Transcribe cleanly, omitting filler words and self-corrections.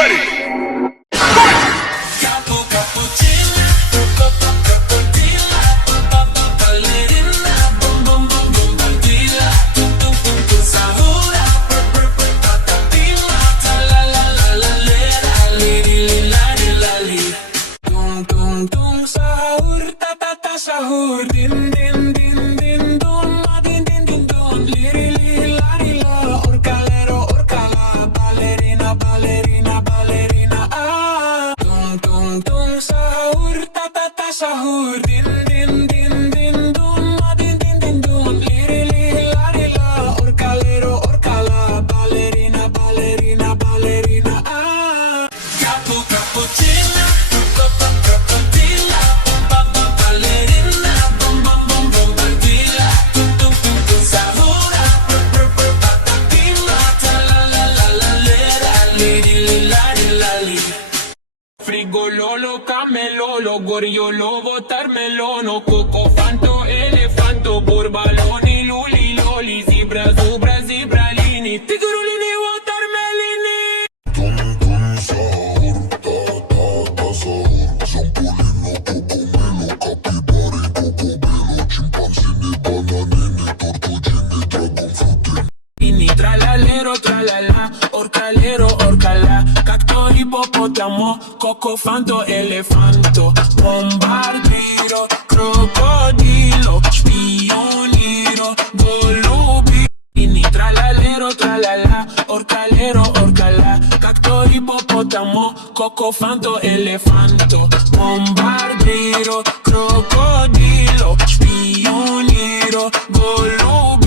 ready? Capo cappuccino, crocodilla, ballerina, bum bum bum bum bandilla, tum tum tum tum sahura, patatina, la la la la lera, li la la li, tum tum tum sahur, ta ta ta sahur, din din din din dum, ma din din din dum, li la la, orcalero orcala, ballerina ballerina ballerina ah. Tum tum sahur, ta ta ta sahur, din din din din dum, ma din din din dum, li la, orcalero orcala, ballerina ballerina ballerina ah. Capo cappuccino, crocodilla, ballerina, bum bum bum bum bandilla, tum tum tum sahura, patatina, la la la la lera, li la li. Frigo lolo, camelolo, goriolo, watermelono, coco fanto, elefanto, borbaloni, luli, loli, zebra, zebra, zebralini, tigurulini, watermelini. Tum tum sahur, ta ta ta sahur, zampolino, cocomelo, capibari, cocobello, chimpanzini, bananini, tortugini, dragon frutti. Tralalero, tralala, orcalero, orcala, cacto, hipopotamo, coco, fanto, elefanto, bombardiro, crocodilo, spioniro, golubi. Tralalero, tralala, orcalero, orcala, cacto, hipopotamo, coco, fanto, elefanto, bombardiro, crocodilo, spioniro, golubi.